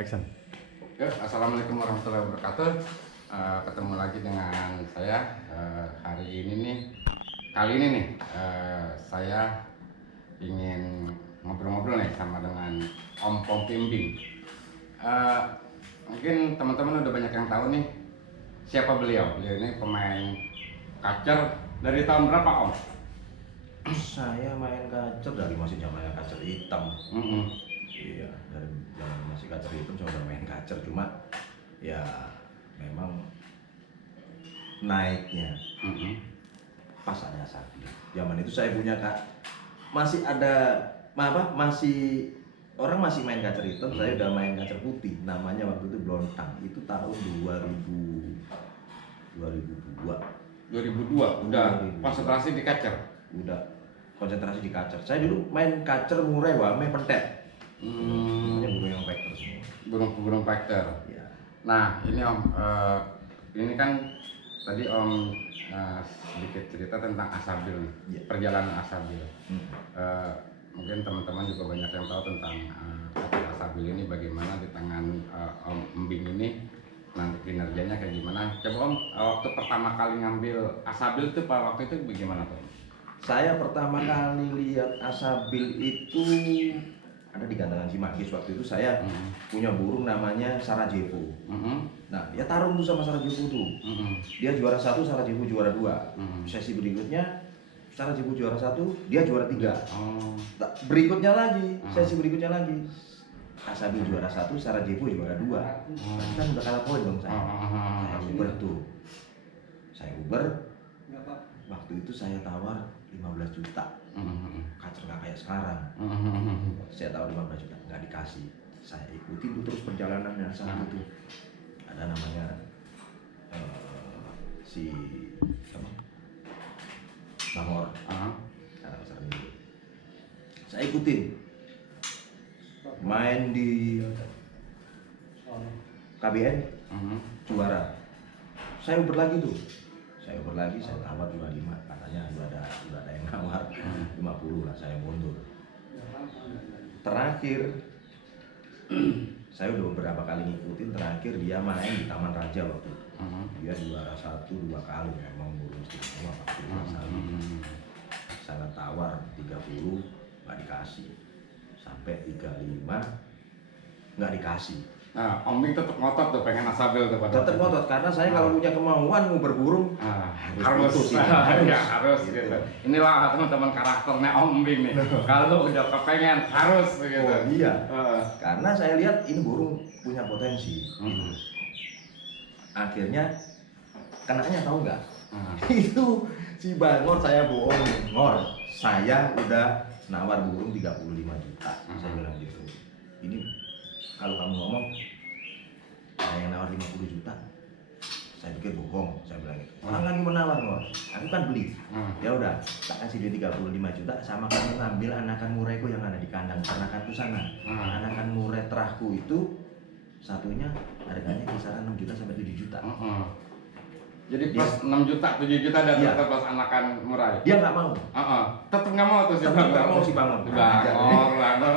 Action. Ya, assalamualaikum warahmatullahi wabarakatuh. Ketemu lagi dengan saya hari ini nih. Kali ini nih saya ingin ngobrol-ngobrol nih sama dengan Om Pom Pimbing. Mungkin teman-teman udah banyak yang tahu nih siapa beliau. Beliau ini pemain kacer dari tahun berapa, Om? Saya main kacer dari masih zamannya kacer hitam. Iya, dari zaman masih kacer hitam saya udah main kacer, cuma ya memang naiknya pas ada Asabil. Zaman itu saya punya masih ada masih orang masih main kacer hitam, saya udah main kacer putih. Namanya waktu itu Blontang. Itu tahun 2002. 2002 udah konsentrasi di kacer. Udah konsentrasi di kacer. Saya dulu main kacer murai wame pentet. Namanya burung yang vector semua. Burung vector. Ya. Nah ini Om, ini kan tadi Om sedikit cerita tentang Asabil nih, Ya. perjalanan Asabil. Mungkin teman-teman juga banyak yang tahu tentang Asabil ini bagaimana di tangan Om Embing ini nanti kinerjanya kayak gimana. Coba Om, waktu pertama kali ngambil Asabil itu waktu itu bagaimana tuh? Saya pertama kali lihat Asabil itu ada di gantangan Cimanggis. Waktu itu saya punya burung namanya Sarajevo. Nah, dia tarung tuh sama Sarajevo tuh. Dia juara 1, Sarajevo juara 2. Sesi berikutnya Sarajevo juara 1, dia juara 3. Berikutnya lagi, sesi berikutnya lagi Asabil juara 1, Sarajevo juara 2. Berarti kan udah kalah poin dong saya. Saya uber tuh. Saya uber. Waktu itu saya tawar 15 juta. Kacer nggak kayak sekarang. Saya tahu 15 juta nggak dikasih. Saya ikutin tuh terus perjalanannya saat itu. Ada namanya si Bangor. Saya ikutin. Main di KBN juara. Saya uber lagi tuh. Saya tawar 25, katanya udah ada yang nawar 50 lah, saya mundur. Terakhir saya udah beberapa kali ngikutin, terakhir dia main di Taman Raja waktu itu. Dia juara 1 2 kali, memang burung istimewa waktu itu. Saya tawar 30 nggak dikasih, sampai 35 nggak dikasih. Nah, Om Bing tetap ngotot tuh pengen Asabil tuh. Tetap ngotot karena saya kalau punya kemauan mau berburu harus gitu. gitu. Inilah teman-teman karakternya Om Bing nih. Kalau udah kepengen harus gitu. Oh, iya. Karena saya lihat ini burung punya potensi. Akhirnya kenanya tahu nggak? Itu si Bangor saya bohong. Ngor, saya udah nawar burung 35 juta. Saya bilang gitu. Ini kalau kamu ngomong ada yang nawar 50 juta, saya pikir bohong. Saya bilang gitu. Orang lagi menawar Ngor, aku kan beli. Ya udah, tak kasih dia 35 juta sama kamu ngambil anakan muraiku yang ada di kandang ternakanku sana. Anakan murai terahku itu satunya harganya kisaran 6 juta sampai 7 juta. Jadi plus 6 juta, 7 juta dan tetap plus anakan murai. Dia nggak mau. Tetap nggak mau tuh si Tetap Bangor. nggak mau si Bangor. Bangor.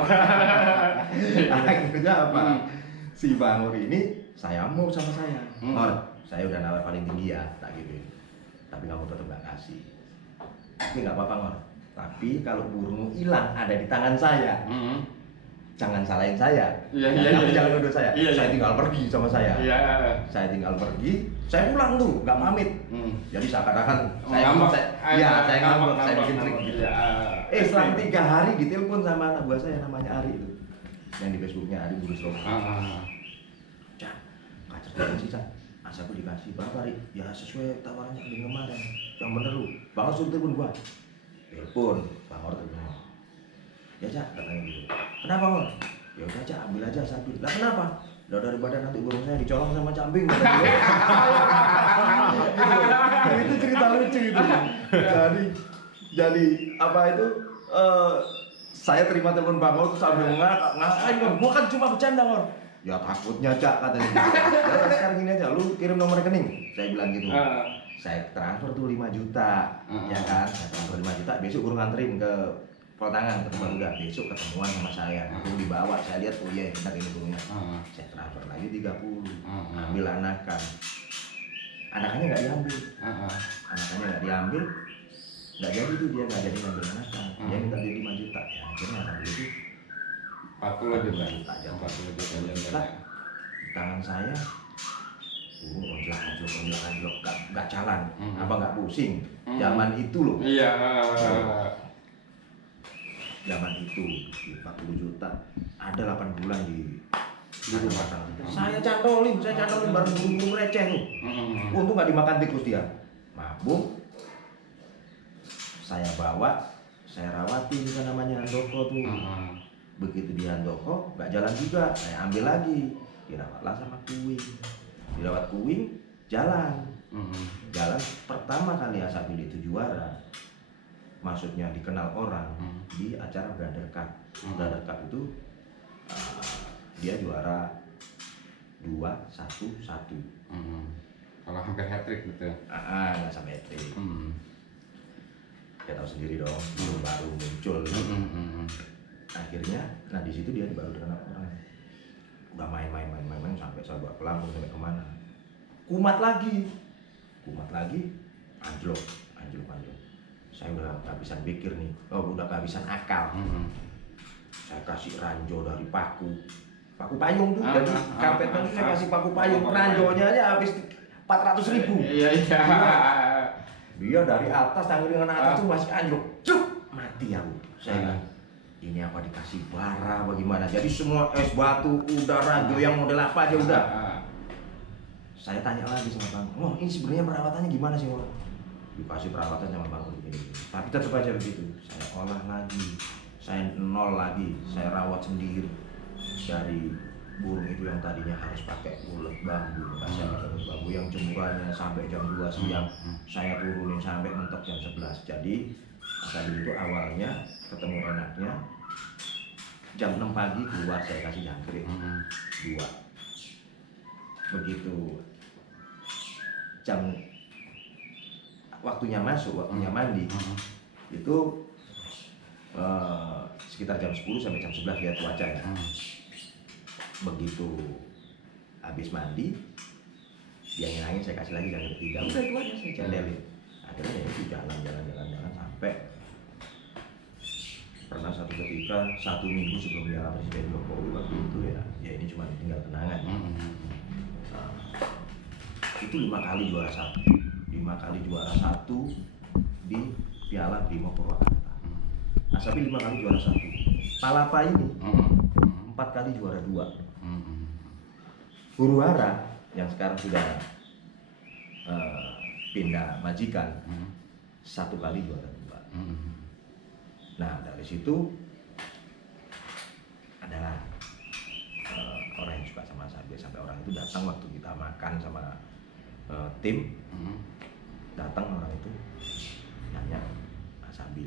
Akhirnya apa? Si Bangor ini saya mau sama saya. Ngor, saya udah nawar paling tinggi ya, tak gitu. Tapi kamu tetap nggak kasih. Tapi nggak apa-apa Ngor. Tapi kalau burungmu hilang ada di tangan saya, jangan salahin saya. Jangan nuduh saya. Saya tinggal pergi sama saya. Saya tinggal pergi. Saya pulang tuh, nggak pamit. Jadi seakan-akan saya ngambek. Saya bikin trik. Selang 3 hari ditelepon sama anak buah saya namanya Ari itu, yang di Facebooknya Ari Burus Loh. Cak, kacer dikasih Cak. Asaku dikasih berapa Ari? Ya sesuai tawarannya yang kemarin. Yang bener lu. Bangor suruh telepon gua. Telepon, Bangor telepon. Ya Cak, katanya gitu. Kenapa Ngor? Ya udah Cak, ambil aja Asabil. Lah kenapa? Udah daripada nanti burung saya dicolong sama cambing. Itu cerita lucu itu. Jadi apa itu? Saya terima telepon Bangor tuh sambil ngapain Ngor? Gua kan cuma bercanda Ngor. Ya takutnya Cak katanya. Ya sekarang gini aja, lu kirim nomor rekening. Saya bilang gitu. Saya transfer tuh 5 juta, ya kan? Saya transfer 5 juta, besok burung nganterin ke tepuk tangan, ketemu udah besok ketemuan sama saya, aku dibawa, saya lihat oh iya enak ini burungnya, saya transfer lagi 30, ambil anakan, anakannya nggak diambil, anakannya nggak diambil, nggak jadi tuh dia nggak jadi ngambil anakan, dia minta dia 5 juta, ya akhirnya ambil itu 40 juta, 40 juta di tangan saya, onjlak nggak jalan, apa nggak pusing, zaman itu loh. Iya. Zaman itu 40 juta ada 8 bulan di rumah. Saya cantolin bareng burung receh tuh. Untung nggak dimakan tikus dia. Mabuk. Saya bawa, saya rawati juga namanya Handoko tuh. Begitu di Handoko nggak jalan juga, saya ambil lagi. Dirawatlah sama kuing. Dirawat kuing, jalan. Jalan pertama kali Asabil itu juara. Maksudnya dikenal orang di acara Brother Cup. Brother Cup itu dia juara 2-1-1. Kalau hampir hat-trick gitu ya? Nggak sampai hat-trick. Dia tahu sendiri dong, baru muncul. Akhirnya, nah di situ dia baru dikenal orang. Udah main sampai saya bawa ke Lampung sampai kemana. Kumat lagi, anjlok. Saya udah kehabisan pikir nih, udah kehabisan akal. Saya kasih ranjo dari paku payung tuh, jadi karpet itu saya kasih paku payung, ranjonya aja habis 400.000. Iya. Dia dari atas, tangan atas tuh masih anjlok, mati aku. Saya bilang, ini apa dikasih bara bagaimana? Jadi semua es batu, udah ranjo yang model apa aja udah. Saya tanya lagi sama bang, ini sebenarnya perawatannya gimana sih, Bang? Dikasih perawatan sama bang begini. Tapi tetap aja begitu. Saya olah lagi, saya nol lagi, saya rawat sendiri. Dari burung itu yang tadinya harus pakai ulet bambu, kasih ulet bambu yang jemurannya sampai jam 2 siang, saya turunin sampai mentok jam 11. Jadi Asabil itu awalnya ketemu enaknya jam 6 pagi keluar, saya kasih jangkrik 2. Begitu jam waktunya masuk, waktunya mandi itu sekitar jam 10 sampai jam 11 lihat cuaca ya. Begitu habis mandi dia ngilangin, saya kasih lagi jam 3, udah itu aja saya candelin. Akhirnya ya itu jalan sampai pernah satu ketika 1 minggu sebelum Piala Presiden Jokowi waktu itu ya ini cuma tinggal kenangan. Itu 5 kali juara 1 di Piala Bimo Purwakarta. Asabil 5 kali juara 1. Palapa ini 4 kali juara 2. Huru-hara yang sekarang sudah pindah majikan 1 kali juara 2. Nah dari situ adalah orang yang suka sama Asabil, sampai orang itu datang waktu kita makan sama tim. Datang orang itu nanya Asabil,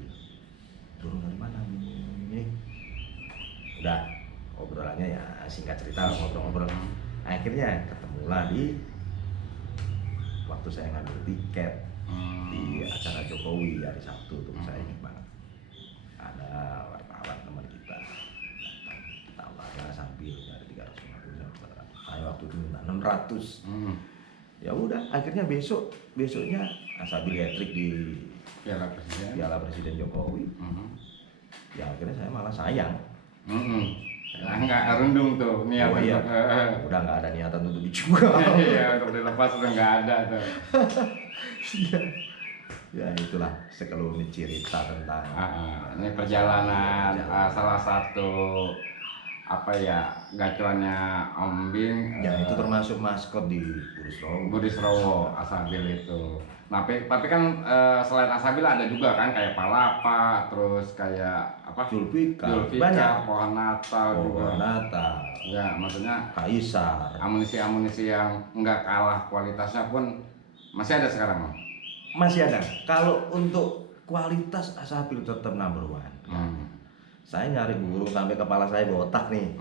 burung dari mana ini? Udah obrolannya ya singkat cerita, ngobrol-ngobrol. Akhirnya ketemulah di waktu saya ngambil tiket di acara Jokowi hari Sabtu tuh, saya ingat banget. Ada wartawan teman kita tawarnya Asabil dari 350 sampai 400. Saya waktu itu minta 600. Ya udah, akhirnya besoknya Asabil hat-trick di Piala Presiden Jokowi. Ya akhirnya saya malah sayang. Nggak rundung tuh niat. Iya. Udah nggak ada niatan untuk dijual. Iya, untuk dilepas udah nggak ada tuh. Ya itulah sekelumit cerita tentang ini perjalanan salah satu gacuannya Om Bing. Ya itu termasuk maskot di Burisrowo Asabil itu. Nah, tapi kan selain Asabil ada juga kan kayak Palapa, terus kayak Julfikar, Pohon Natal juga. Ya, maksudnya Kaisar. Amunisi yang nggak kalah kualitasnya pun masih ada sekarang, Om. Masih ada. Kalau untuk kualitas Asabil tetap number 1. Saya nyari burung sampai kepala saya botak nih.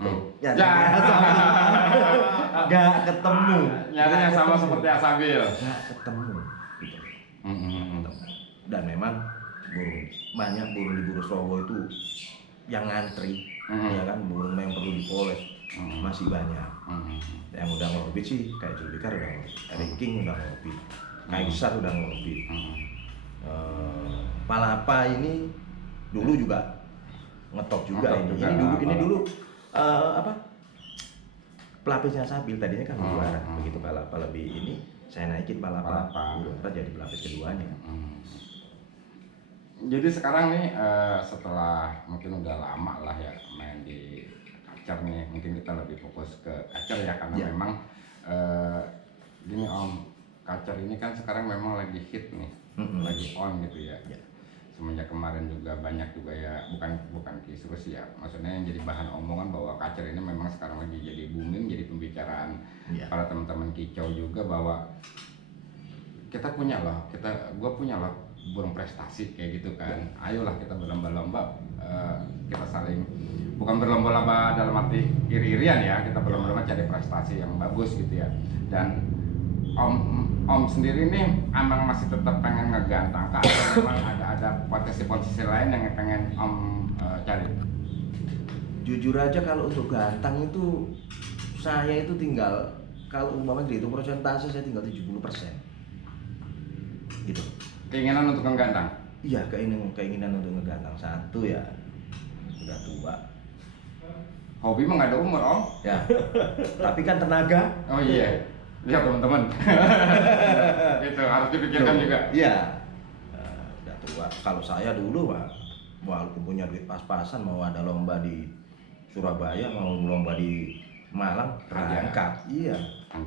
Gak ketemu. Nyarinya sama seperti Asabil. Gak ketemu. Gitu. Dan memang banyak burung di Burosowo itu yang ngantri, ya kan, burung yang perlu dipoles masih banyak. Yang udah ngorbit sih kayak Zulfikar udah ngorbit, Eric King udah ngorbit, Kaisar udah ngorbit. Palapa ini dulu juga ngetop juga ini. Ini dulu apa? Pelapisnya Sabil tadinya kan juara. Begitu Palapa lebih ini, saya naikin Palapa jadi pelapis keduanya. Jadi sekarang nih setelah mungkin udah lama lah ya main di kacer nih, mungkin kita lebih fokus ke kacer ya karena memang gini Om, kacer ini kan sekarang memang lagi hit nih, lagi on gitu ya. Semenjak kemarin juga banyak juga ya, bukan kisru sih ya, maksudnya yang jadi bahan omongan bahwa kacer ini memang sekarang lagi jadi booming, jadi pembicaraan para teman-teman kicau juga bahwa gue punya loh burung prestasi kayak gitu kan. Ayolah kita berlomba-lomba, kita saling, bukan berlomba-lomba dalam arti iri-irian ya, kita berlomba-lomba cari prestasi yang bagus gitu ya. Dan Om sendiri nih emang masih tetap pengen ngegantang kah? Atau memang ada potensi-potensi lain yang pengen Om cari? Jujur aja kalau untuk gantang itu saya itu tinggal, kalau umpamanya dihitung persentase saya tinggal 70% gitu. Keinginan untuk menggantang? Iya, keinginan untuk ngegantang. Satu ya udah tua. Hobi mah nggak ada umur Om. Ya, tapi kan tenaga. Oh iya, lihat teman-teman. Itu harus dipikirkan juga. Iya, udah tua. Kalau saya dulu walaupun punya duit pas-pasan, mau ada lomba di Surabaya, mau lomba di Malang, berangkat. Iya.